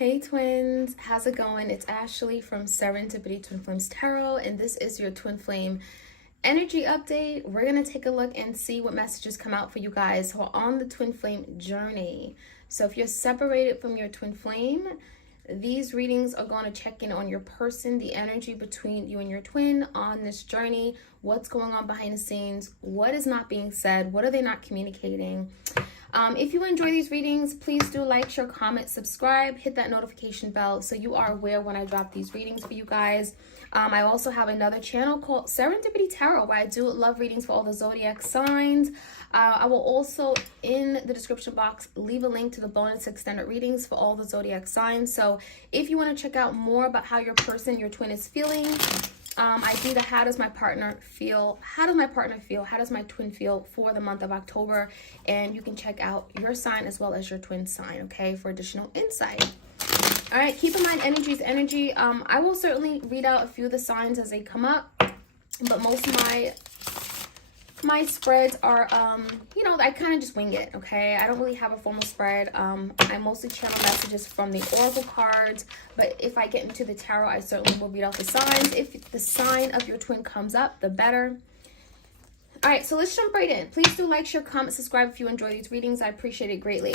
Hey twins, how's it going? It's Ashley from Serendipity Twin Flames Tarot, and this is your Twin Flame energy update. We're going to take a look and see what messages come out for you guys who are on the Twin Flame journey. So if you're separated from your Twin Flame, these readings are going to check in on your person, the energy between you and your twin on this journey, what's going on behind the scenes, what is not being said, what are they not communicating. If you enjoy these readings, please do like, share, comment, subscribe, hit that notification bell so you are aware when I drop these readings for you guys. I also have another channel called Serendipity Tarot where I do love readings for all the zodiac signs. I will also, in the description box, leave a link to the bonus extended readings for all the zodiac signs. So if you want to check out more about how your person, your twin is feeling, I do the how does my partner feel, how does my twin feel for the month of October, and you can check out your sign as well as your twin sign, okay, for additional insight. All right, keep in mind energy is energy. I will certainly read out a few of the signs as they come up, but most of my spreads are, I kind of just wing it, okay? I don't really have a formal spread. I mostly channel messages from the oracle cards, but if I get into the tarot, I certainly will read out the signs. If the sign of your twin comes up, the better. All right, so let's jump right in. Please do like, share, comment, subscribe if you enjoy these readings. I appreciate it greatly.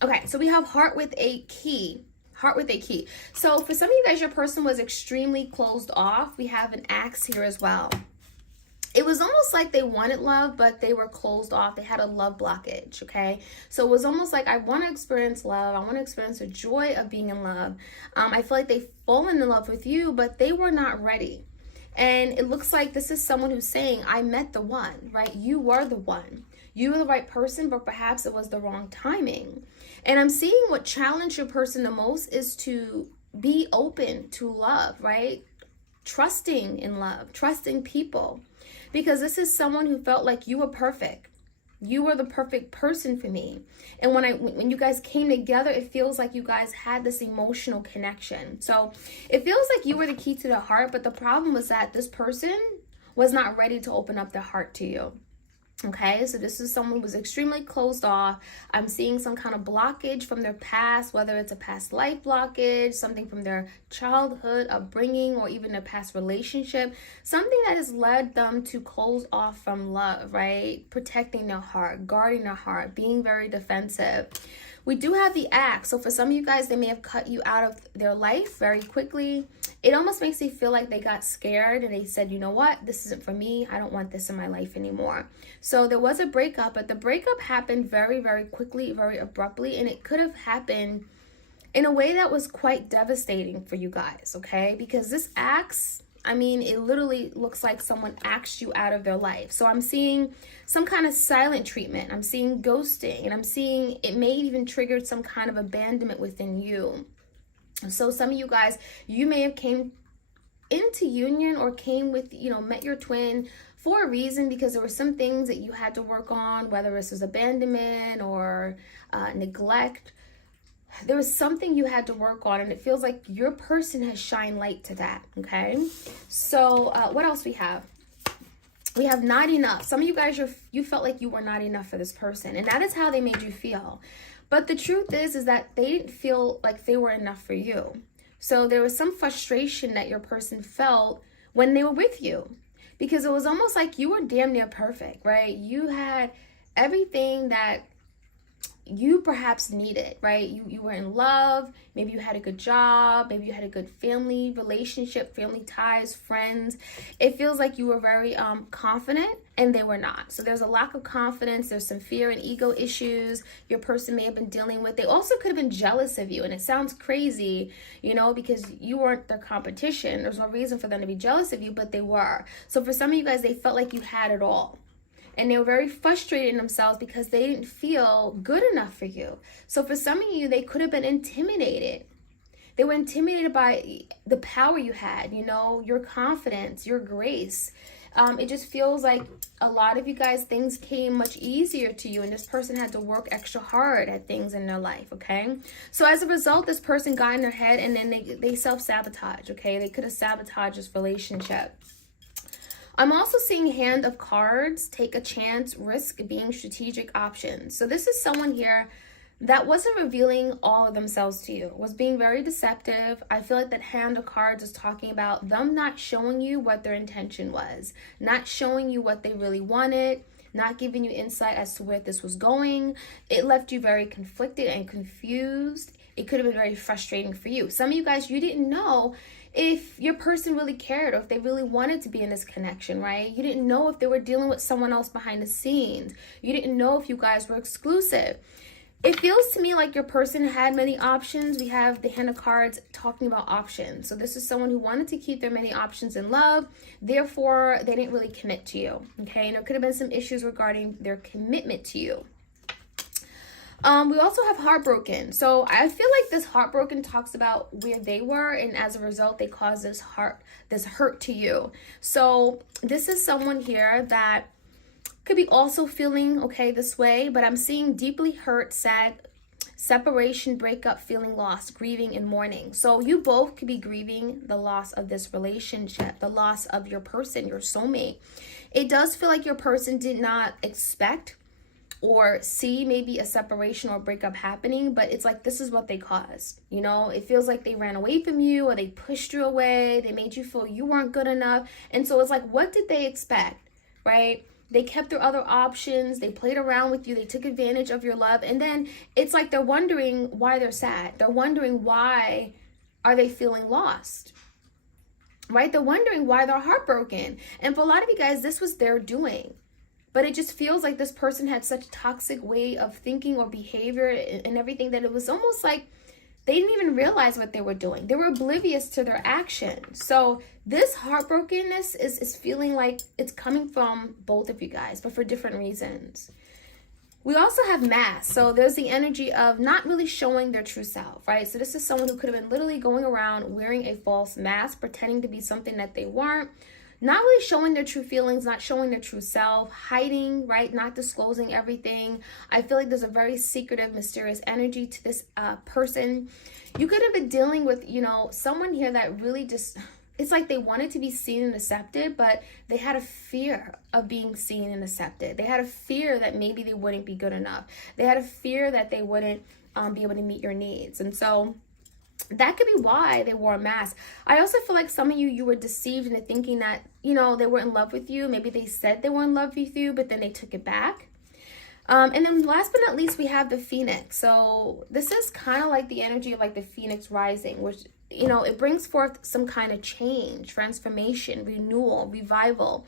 Okay, so we have heart with a key. Heart with a key. So for some of you guys, your person was extremely closed off. We have an axe here as well. It was almost like they wanted love, but they were closed off. They had a love blockage, okay? So it was almost like, I want to experience love. I want to experience the joy of being in love. I feel like they've fallen in love with you, but they were not ready. And it looks like this is someone who's saying, I met the one, right? You were the one. You were the right person, but perhaps it was the wrong timing. And I'm seeing what challenged your person the most is to be open to love, right? Trusting in love, trusting people. Because this is someone who felt like you were perfect. You were the perfect person for me. And when you guys came together, it feels like you guys had this emotional connection. So it feels like you were the key to the heart, but the problem was that this person was not ready to open up their heart to you. Okay, so this is someone who was extremely closed off. I'm seeing some kind of blockage from their past, whether it's a past life blockage, something from their childhood upbringing, or even a past relationship, something that has led them to close off from love, right? Protecting their heart, guarding their heart, being very defensive. We do have the axe. So for some of you guys, they may have cut you out of their life very quickly. It almost makes me feel like they got scared and they said, you know what, this isn't for me. I don't want this in my life anymore. So there was a breakup, but the breakup happened very, very quickly, very abruptly, and it could have happened in a way that was quite devastating for you guys, okay? Because this axe, I mean, it literally looks like someone axed you out of their life. So I'm seeing some kind of silent treatment. I'm seeing ghosting, and I'm seeing it may even triggered some kind of abandonment within you. So some of you guys, you may have came into union or came with, met your twin for a reason because there were some things that you had to work on, whether this was abandonment or neglect. There was something you had to work on, and it feels like your person has shined light to that, okay? So what else we have? We have not enough. Some of you guys, you felt like you were not enough for this person, and that is how they made you feel. But the truth is that they didn't feel like they were enough for you. So there was some frustration that your person felt when they were with you, because it was almost like you were damn near perfect, right? You had everything that you perhaps needed, right? You were in love, maybe you had a good job, maybe you had a good family relationship, family ties, friends. It feels like you were very confident, and they were not. So there's a lack of confidence, there's some fear and ego issues your person may have been dealing with. They also could have been jealous of you, and it sounds crazy, because you weren't their competition. There's no reason for them to be jealous of you, but they were. So for some of you guys, they felt like you had it all. And they were very frustrated in themselves because they didn't feel good enough for you. So for some of you, they could have been intimidated. They were intimidated by the power you had, your confidence, your grace. It just feels like a lot of you guys, things came much easier to you, and this person had to work extra hard at things in their life, okay? So as a result, this person got in their head, and then they self-sabotage, okay? They could have sabotaged this relationship. I'm also seeing hand of cards, take a chance, risk, being strategic options. So this is someone here that wasn't revealing all of themselves to you, was being very deceptive. I feel like that hand of cards is talking about them not showing you what their intention was, not showing you what they really wanted, not giving you insight as to where this was going. It left you very conflicted and confused. It could have been very frustrating for you. Some of you guys, you didn't know if your person really cared or if they really wanted to be in this connection, right? You didn't know if they were dealing with someone else behind the scenes. You didn't know if you guys were exclusive. It feels to me like your person had many options. We have the hand of cards talking about options. So this is someone who wanted to keep their many options in love. Therefore, they didn't really commit to you. Okay, and there could have been some issues regarding their commitment to you. We also have heartbroken. So I feel like this heartbroken talks about where they were, and as a result, they caused this hurt to you. So this is someone here that could be also feeling this way, but I'm seeing deeply hurt, sad, separation, breakup, feeling lost, grieving, and mourning. So you both could be grieving the loss of this relationship, the loss of your person, your soulmate. It does feel like your person did not expect or see maybe a separation or breakup happening, but it's like this is what they caused. It feels like they ran away from you or they pushed you away. They made you feel you weren't good enough. And so it's like, what did they expect, right? They kept their other options. They played around with you. They took advantage of your love. And then it's like they're wondering why they're sad. They're wondering why are they feeling lost, right? They're wondering why they're heartbroken. And for a lot of you guys, this was their doing. But it just feels like this person had such a toxic way of thinking or behavior and everything that it was almost like they didn't even realize what they were doing. They were oblivious to their actions. So this heartbrokenness is feeling like it's coming from both of you guys, but for different reasons. We also have mask. So there's the energy of not really showing their true self, right? So this is someone who could have been literally going around wearing a false mask, pretending to be something that they weren't. Not really showing their true feelings, not showing their true self, hiding, right? Not disclosing everything. I feel like there's a very secretive, mysterious energy to this person. You could have been dealing with, someone here that really just, it's like they wanted to be seen and accepted, but they had a fear of being seen and accepted. They had a fear that maybe they wouldn't be good enough. They had a fear that they wouldn't be able to meet your needs. And so that could be why they wore a mask. I also feel like some of you were deceived into thinking that, they were in love with you. Maybe they said they were in love with you, but then they took it back. And then last but not least, we have the Phoenix. So this is kind of like the energy of like the Phoenix rising, which, it brings forth some kind of change, transformation, renewal, revival.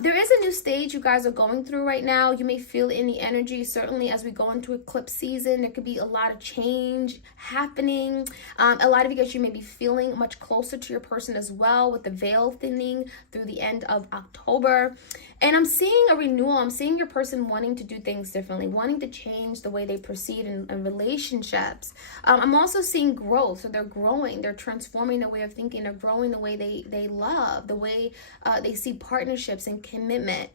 There is a new stage you guys are going through right now. You may feel it in the energy. Certainly as we go into eclipse season, there could be a lot of change happening. A lot of you guys, you may be feeling much closer to your person as well with the veil thinning through the end of October. And I'm seeing a renewal. I'm seeing your person wanting to do things differently, wanting to change the way they proceed in relationships. I'm also seeing growth. So they're growing. They're transforming their way of thinking. They're growing the way they love, the way they see partnerships and commitment.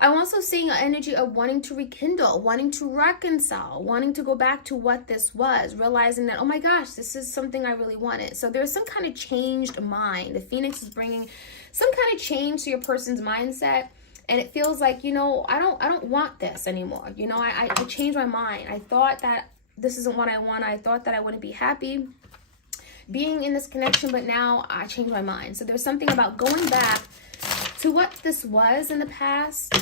I'm also seeing an energy of wanting to rekindle, wanting to reconcile, wanting to go back to what this was, realizing that, oh my gosh, this is something I really wanted. So there's some kind of changed mind. The Phoenix is bringing some kind of change to your person's mindset. And it feels like, I don't want this anymore. I changed my mind. I thought that this isn't what I want. I thought that I wouldn't be happy being in this connection, but now I changed my mind. So there's something about going back to what this was in the past.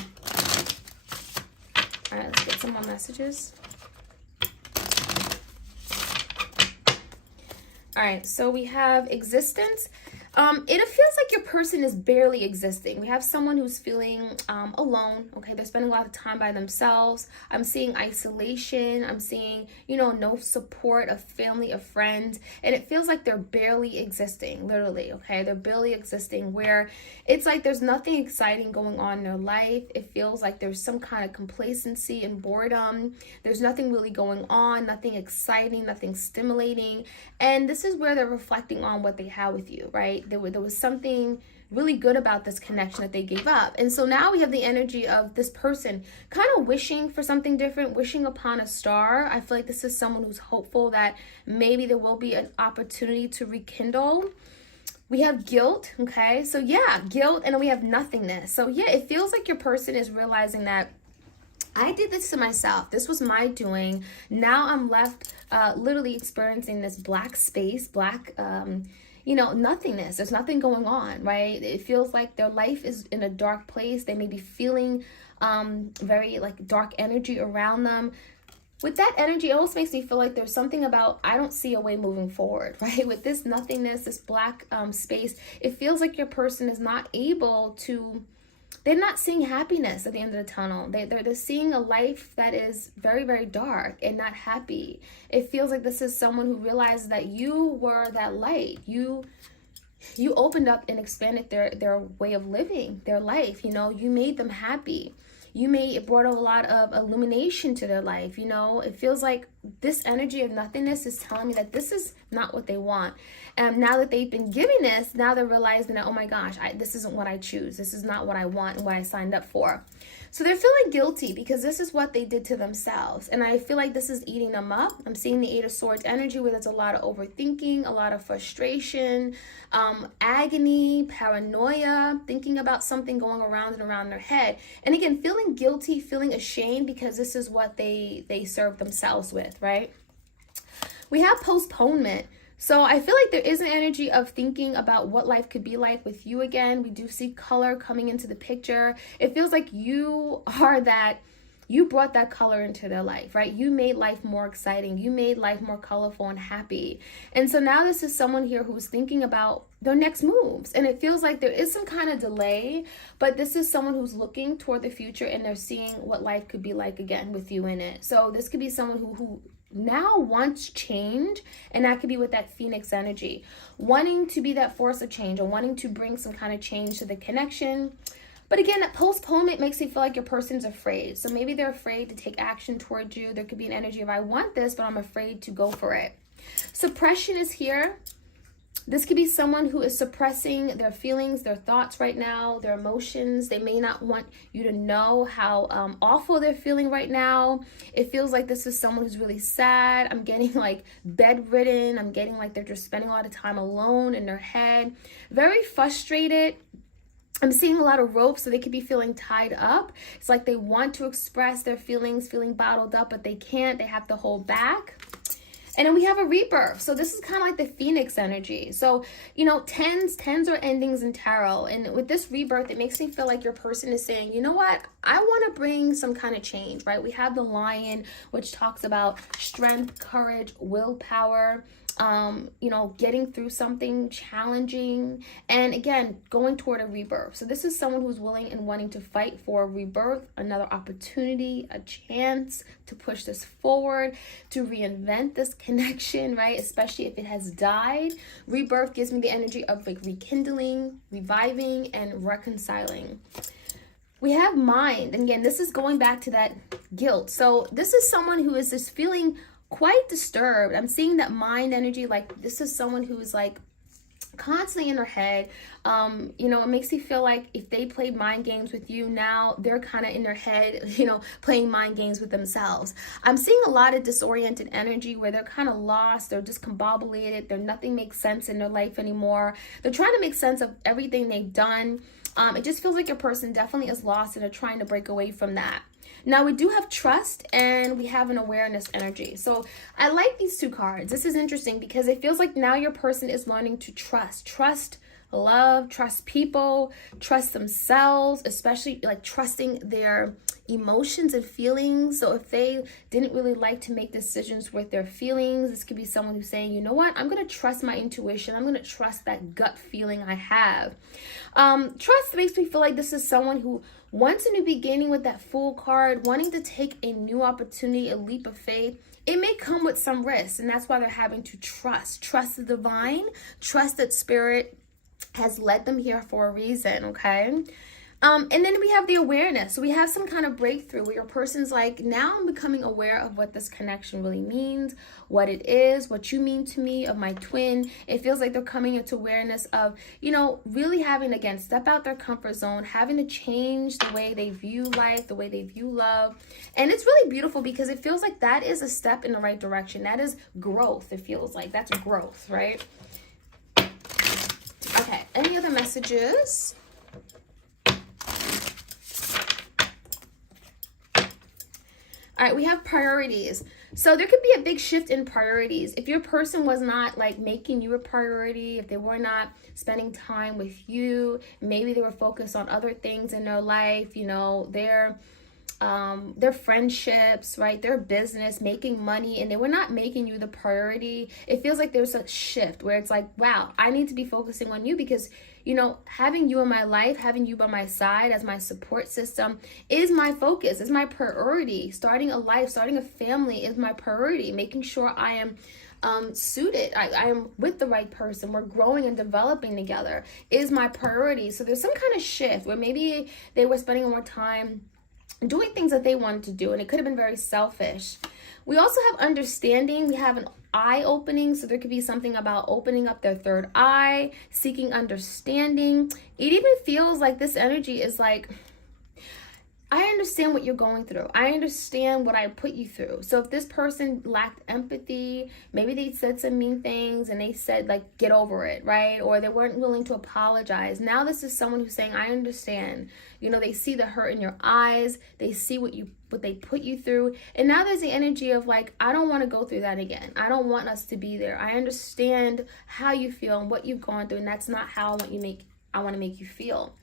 All right, let's get some more messages. All right, so we have existence. It feels like your person is barely existing. We have someone who's feeling alone. Okay, they're spending a lot of time by themselves. I'm seeing isolation. I'm seeing, no support of family, of friends. And it feels like they're barely existing, literally. Okay, they're barely existing, where it's like there's nothing exciting going on in their life. It feels like there's some kind of complacency and boredom. There's nothing really going on, nothing exciting, nothing stimulating. And this is where they're reflecting on what they had with you, right? There was something really good about this connection that they gave up. And so now we have the energy of this person kind of wishing for something different, wishing upon a star. I feel like this is someone who's hopeful that maybe there will be an opportunity to rekindle. We have guilt, okay? So yeah, guilt, and then we have nothingness. So yeah, it feels like your person is realizing that I did this to myself. This was my doing. Now I'm left literally experiencing this black space, black, nothingness. There's nothing going on, right? It feels like their life is in a dark place. They may be feeling very like dark energy around them. With that energy, it almost makes me feel like there's something about, I don't see a way moving forward, right? With this nothingness, this black space, it feels like your person is not able to, they're not seeing happiness at the end of the tunnel. They're seeing a life that is very, very dark and not happy. It feels like this is someone who realized that you were that light. You opened up and expanded their way of living, their life. You made them happy. It brought a lot of illumination to their life. It feels like this energy of nothingness is telling me that this is not what they want. And now that they've been giving this, now they're realizing that, oh my gosh, this isn't what I choose. This is not what I want and what I signed up for. So they're feeling guilty because this is what they did to themselves. And I feel like this is eating them up. I'm seeing the Eight of Swords energy where there's a lot of overthinking, a lot of frustration, agony, paranoia, thinking about something going around and around their head. And again, feeling guilty, feeling ashamed because this is what they serve themselves with, right? We have postponement. So I feel like there is an energy of thinking about what life could be like with you again. We do see color coming into the picture. It feels like you brought that color into their life, right? You made life more exciting. You made life more colorful and happy. And so now this is someone here who's thinking about their next moves. And it feels like there is some kind of delay, but this is someone who's looking toward the future and they're seeing what life could be like again with you in it. So this could be someone who now wants change, and that could be with that Phoenix energy, wanting to be that force of change or wanting to bring some kind of change to the connection. But again, that postponement makes you feel like your person's afraid. So maybe they're afraid to take action towards you. There could be an energy of, I want this, but I'm afraid to go for it. Suppression is here. This could be someone who is suppressing their feelings, their thoughts right now, their emotions. They may not want you to know how awful they're feeling right now. It feels like this is someone who's really sad. I'm getting like bedridden. I'm getting like they're just spending a lot of time alone in their head. Very frustrated. I'm seeing a lot of rope, so they could be feeling tied up. It's like they want to express their feelings, feeling bottled up, but they can't. They have to hold back. And then we have a rebirth. So this is kind of like the Phoenix energy. So, tens are endings in tarot. And with this rebirth, it makes me feel like your person is saying, you know what? I want to bring some kind of change, right? We have the Lion, which talks about strength, courage, willpower, getting through something challenging, and again, going toward a rebirth. So this is someone who's willing and wanting to fight for a rebirth, another opportunity, a chance to push this forward, to reinvent this connection, right? Especially if it has died. Rebirth gives me the energy of like rekindling, reviving, and reconciling. We have mind, and again, this is going back to that guilt. So this is someone who is just feeling quite disturbed. I'm seeing that mind energy, like this is someone who's like constantly in their head. It makes you feel like if they played mind games with you, now they're kind of in their head, playing mind games with themselves. I'm seeing a lot of disoriented energy where they're kind of lost, they're discombobulated, nothing makes sense in their life anymore. They're trying to make sense of everything they've done. It just feels like your person definitely is lost and they're trying to break away from that. Now we do have trust and we have an awareness energy. So I like these two cards. This is interesting because it feels like now your person is learning to trust love, trust people, trust themselves, especially like trusting their emotions and feelings. So if they didn't really like to make decisions with their feelings, this could be someone who's saying, you know what, I'm going to trust my intuition. I'm going to trust that gut feeling I have. Trust makes me feel like this is someone who wants a new beginning with that Fool card, wanting to take a new opportunity, a leap of faith. It may come with some risk, and that's why they're having to trust the divine, trust that spirit has led them here for a reason, okay? And then we have the awareness. So we have some kind of breakthrough where your person's like, now I'm becoming aware of what this connection really means, what it is, what you mean to me, of my twin. It feels like they're coming into awareness of, really having to, again, step out their comfort zone, having to change the way they view life, the way they view love. And it's really beautiful because it feels like that is a step in the right direction. That is growth. It feels like that's growth, right? Okay, any other messages? All right, we have priorities. So there could be a big shift in priorities. If your person was not like making you a priority, if they were not spending time with you, maybe they were focused on other things in their life, you know, their friendships, right, their business, making money, and they were not making you the priority. It feels like there's a shift where it's like, wow, I need to be focusing on you, because you know, having you in my life, having you by my side as my support system is my focus, is my priority. Starting a life, starting a family is my priority. Making sure I am suited, I am with the right person, we're growing and developing together is my priority. So there's some kind of shift where maybe they were spending more time doing things that they wanted to do, and it could have been very selfish. We also have understanding. We have an eye opening, so there could be something about opening up their third eye, seeking understanding. It even feels like this energy is like, I understand what you're going through. I understand what I put you through. So if this person lacked empathy, maybe they said some mean things and they said like, get over it, right? Or they weren't willing to apologize. Now this is someone who's saying, I understand. You know, they see the hurt in your eyes. They see what they put you through. And now there's the energy of like, I don't want to go through that again. I don't want us to be there. I understand how you feel and what you've gone through. And that's not how I want to make you feel.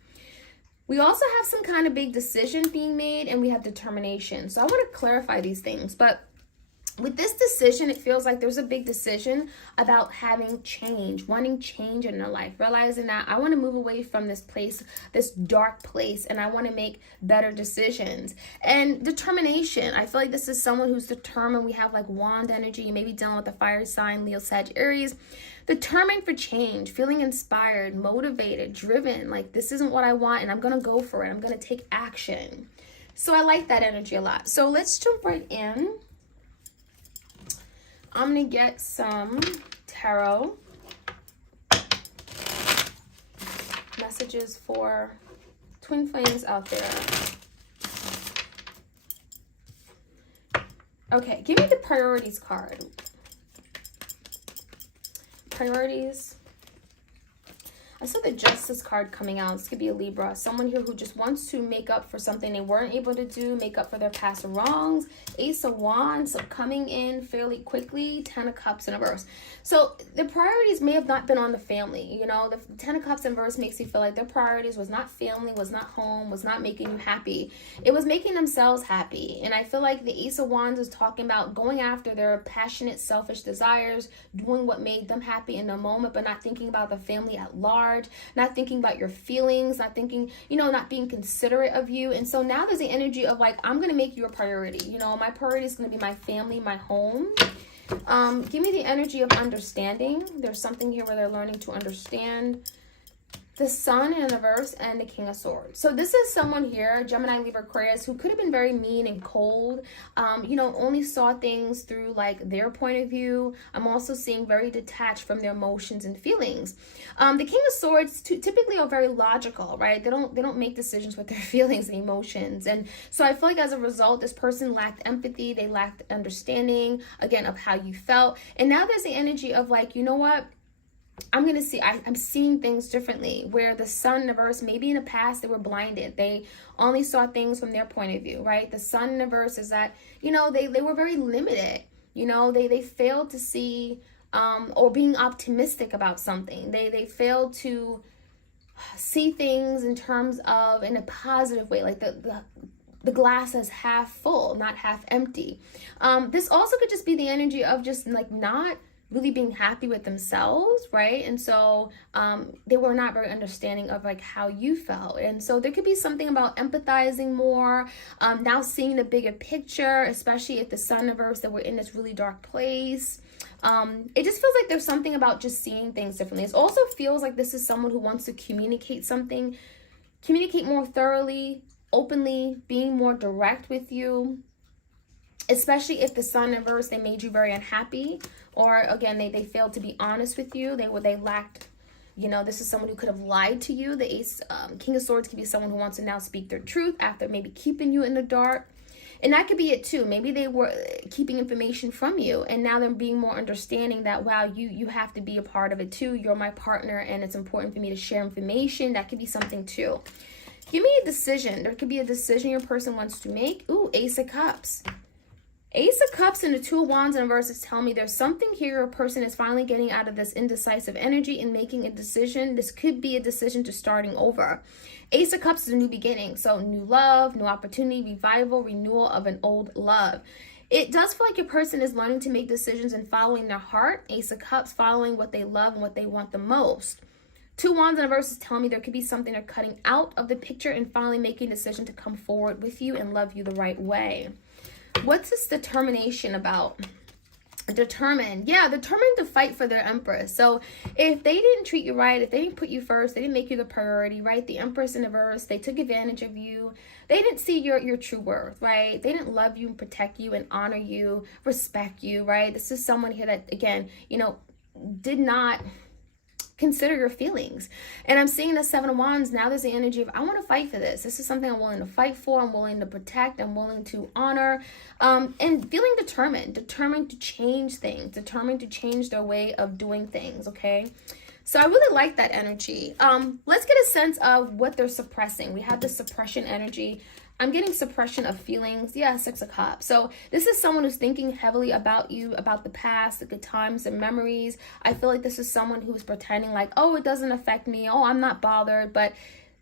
We also have some kind of big decision being made, and we have determination. So I want to clarify these things. But with this decision, it feels like there's a big decision about having change, wanting change in their life, realizing that I want to move away from this place, this dark place, and I want to make better decisions. And determination, I feel like this is someone who's determined. We have like wand energy. You may be dealing with the fire sign, Leo, Sag, Aries. Determined for change, feeling inspired, motivated, driven, like this isn't what I want and I'm going to go for it. I'm going to take action. So I like that energy a lot. So let's jump right in. I'm going to get some tarot messages for twin flames out there. Okay, give me the priorities card. Priorities. I saw the Justice card coming out. This could be a Libra. Someone here who just wants to make up for something they weren't able to do, make up for their past wrongs. Ace of Wands, so coming in fairly quickly. 10 of Cups in reverse. So the priorities may have not been on the family. You know, the 10 of Cups in reverse makes you feel like their priorities was not family, was not home, was not making you happy. It was making themselves happy. And I feel like the Ace of Wands is talking about going after their passionate, selfish desires, doing what made them happy in the moment, but not thinking about the family at large. Not thinking about your feelings, not thinking, you know, not being considerate of you. And so now there's the energy of like, I'm going to make you a priority. You know, my priority is going to be my family, my home. Give me the energy of understanding. There's something here where they're learning to understand. The Sun in reverse and the King of Swords. So this is someone here, Gemini, Libra, Aquarius, who could have been very mean and cold, you know, only saw things through like their point of view. I'm also seeing very detached from their emotions and feelings. The King of Swords typically are very logical, right? They don't make decisions with their feelings and emotions. And so I feel like as a result, this person lacked empathy. They lacked understanding, again, of how you felt. And now there's the energy of like, you know what? I'm seeing things differently, where the Sun in reverse, maybe in the past they were blinded. They only saw things from their point of view, right? The Sun in reverse is that, you know, they were very limited. You know, they failed to see or being optimistic about something. They failed to see things in terms of in a positive way, like the glass is half full, not half empty. This also could just be the energy of just like not really being happy with themselves, right? And so they were not very understanding of like how you felt. And so there could be something about empathizing more, now seeing the bigger picture, especially if the Sun reverse, that we're in this really dark place. It just feels like there's something about just seeing things differently. It also feels like this is someone who wants to communicate something, communicate more thoroughly, openly, being more direct with you. Especially if the Sun reverse, they made you very unhappy, or again, they failed to be honest with you. They lacked, you know, this is someone who could have lied to you. The King of Swords could be someone who wants to now speak their truth after maybe keeping you in the dark. And that could be it too. Maybe they were keeping information from you, and now they're being more understanding that, wow, you have to be a part of it too. You're my partner, and it's important for me to share information. That could be something too. Give me a decision. There could be a decision your person wants to make. Ooh, Ace of Cups. Ace of Cups and the Two of Wands in reverse is telling me there's something here. A person is finally getting out of this indecisive energy and making a decision. This could be a decision to starting over. Ace of Cups is a new beginning. So new love, new opportunity, revival, renewal of an old love. It does feel like your person is learning to make decisions and following their heart. Ace of Cups, following what they love and what they want the most. Two Wands in reverse is telling me there could be something they're cutting out of the picture and finally making a decision to come forward with you and love you the right way. What's this determination about? Determined. Yeah, determined to fight for their Empress. So if they didn't treat you right, if they didn't put you first, they didn't make you the priority, right? The Empress in the verse, they took advantage of you. They didn't see your true worth, right? They didn't love you and protect you and honor you, respect you, right? This is someone here that, again, you know, did not consider your feelings. And I'm seeing the Seven of Wands. Now there's the energy of, I want to fight for this. This is something I'm willing to fight for. I'm willing to protect. I'm willing to honor. And feeling determined to change things, determined to change their way of doing things, okay? So I really like that energy. Let's get a sense of what they're suppressing. We have the suppression energy. I'm getting suppression of feelings. Yeah, Six of Cups. So this is someone who's thinking heavily about you, about the past, the good times and memories. I feel like this is someone who's pretending like, oh, it doesn't affect me. Oh, I'm not bothered. But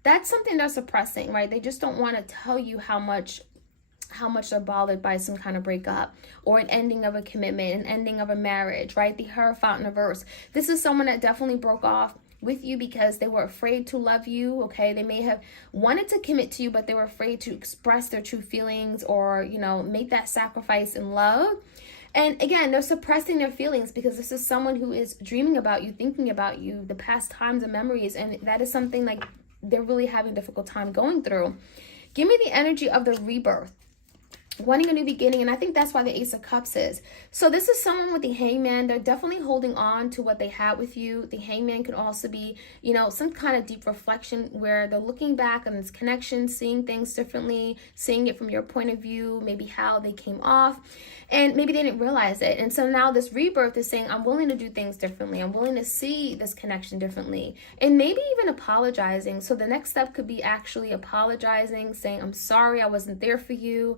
that's something they're suppressing, right? They just don't want to tell you how much they're bothered by some kind of breakup or an ending of a commitment, an ending of a marriage, right? The Hierophant in reverse. This is someone that definitely broke off with you because they were afraid to love you, okay? They may have wanted to commit to you, but they were afraid to express their true feelings or, you know, make that sacrifice in love. And again, they're suppressing their feelings because this is someone who is dreaming about you, thinking about you, the past times and memories, and that is something like they're really having a difficult time going through. Give me the energy of the rebirth. Wanting a new beginning, and I think that's why the Ace of Cups is. So this is someone with the Hangman. They're definitely holding on to what they had with you. The Hangman could also be, you know, some kind of deep reflection where they're looking back on this connection, seeing things differently, seeing it from your point of view, maybe how they came off, and maybe they didn't realize it. And so now this rebirth is saying, I'm willing to do things differently. I'm willing to see this connection differently, and maybe even apologizing. So the next step could be actually apologizing, saying, I'm sorry, I wasn't there for you.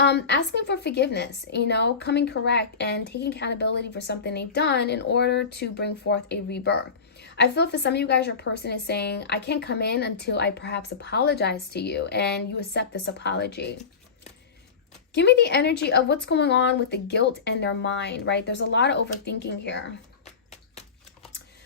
Asking for forgiveness, you know, coming correct and taking accountability for something they've done in order to bring forth a rebirth. I feel for some of you guys, your person is saying, I can't come in until I perhaps apologize to you and you accept this apology. Give me the energy of what's going on with the guilt in their mind, right? There's a lot of overthinking here.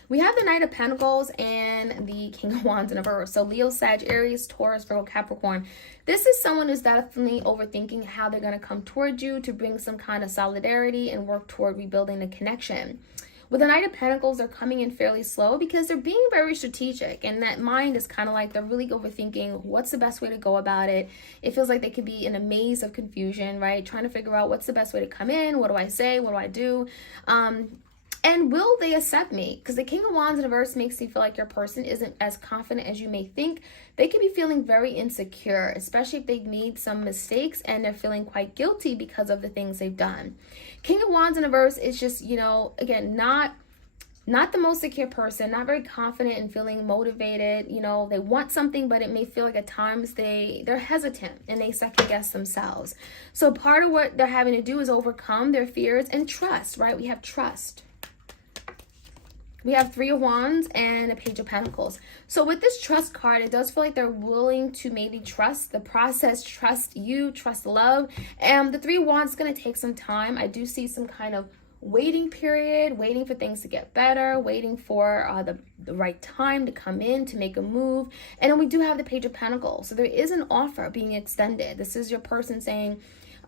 We have the Knight of Pentacles and the King of Wands in reverse. So Leo, Sag, Aries, Taurus, Virgo, Capricorn. This is someone who's definitely overthinking how they're going to come towards you to bring some kind of solidarity and work toward rebuilding a connection. With the Knight of Pentacles, they're coming in fairly slow because they're being very strategic. And that mind is kind of like they're really overthinking what's the best way to go about it. It feels like they could be in a maze of confusion, right? Trying to figure out what's the best way to come in. What do I say? What do I do? And will they accept me? Because the King of Wands in reverse makes you feel like your person isn't as confident as you may think. They can be feeling very insecure, especially if they've made some mistakes and they're feeling quite guilty because of the things they've done. King of Wands in reverse is just, you know, again, not the most secure person, not very confident and feeling motivated. You know, they want something, but it may feel like at times they're hesitant and they second guess themselves. So part of what they're having to do is overcome their fears and trust, right? We have trust. We have Three of Wands and a Page of Pentacles. So with this trust card, it does feel like they're willing to maybe trust the process, trust you, trust love. And the Three of Wands is going to take some time. I do see some kind of waiting period, waiting for things to get better, waiting for the right time to come in to make a move. And then we do have the Page of Pentacles. So there is an offer being extended. This is your person saying,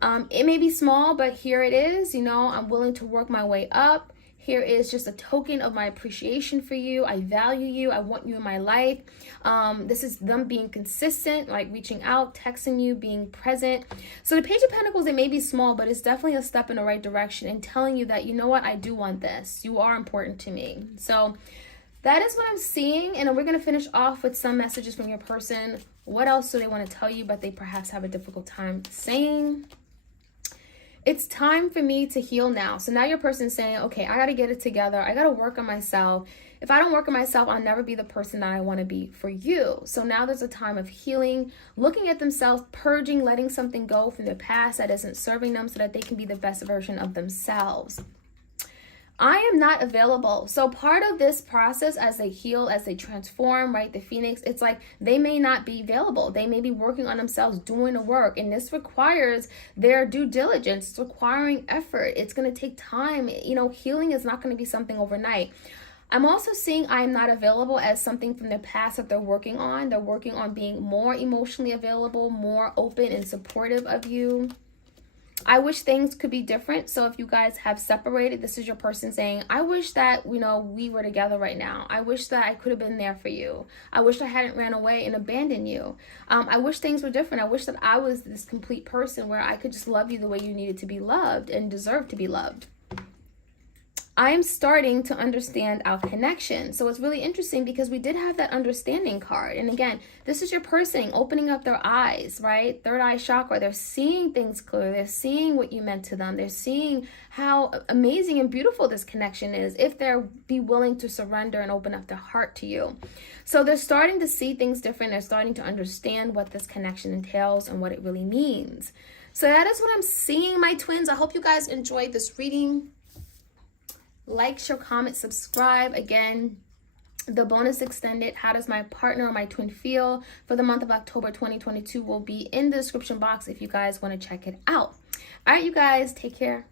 it may be small, but here it is. You know, I'm willing to work my way up. Here is just a token of my appreciation for you. I value you. I want you in my life. This is them being consistent, like reaching out, texting you, being present. So the Page of Pentacles, it may be small, but it's definitely a step in the right direction and telling you that, you know what, I do want this. You are important to me. So that is what I'm seeing. And we're going to finish off with some messages from your person. What else do they want to tell you, but they perhaps have a difficult time saying? It's time for me to heal now. So now your person's saying, okay, I got to get it together. I got to work on myself. If I don't work on myself, I'll never be the person that I want to be for you. So now there's a time of healing, looking at themselves, purging, letting something go from their past that isn't serving them so that they can be the best version of themselves. I am not available. So part of this process, as they heal, as they transform, right, the phoenix, it's like they may not be available. They may be working on themselves, doing the work. And this requires their due diligence. It's requiring effort. It's going to take time. You know, healing is not going to be something overnight. I'm also seeing I'm not available as something from their past that they're working on. They're working on being more emotionally available, more open and supportive of you. I wish things could be different. So if you guys have separated, this is your person saying, I wish that, you know, we were together right now. I wish that I could have been there for you. I wish I hadn't ran away and abandoned you. I wish things were different. I wish that I was this complete person where I could just love you the way you needed to be loved and deserve to be loved. I'm starting to understand our connection. So it's really interesting because we did have that understanding card. And again, this is your person opening up their eyes, right? Third eye chakra. They're seeing things clear. They're seeing what you meant to them. They're seeing how amazing and beautiful this connection is if they're be willing to surrender and open up their heart to you. So they're starting to see things different. They're starting to understand what this connection entails and what it really means. So that is what I'm seeing, my twins. I hope you guys enjoyed this reading. Like, share, comment, subscribe. Again, the bonus extended, how does my partner or my twin feel, for the month of October 2022 will be in the description box if you guys want to check it out. All right, you guys, take care.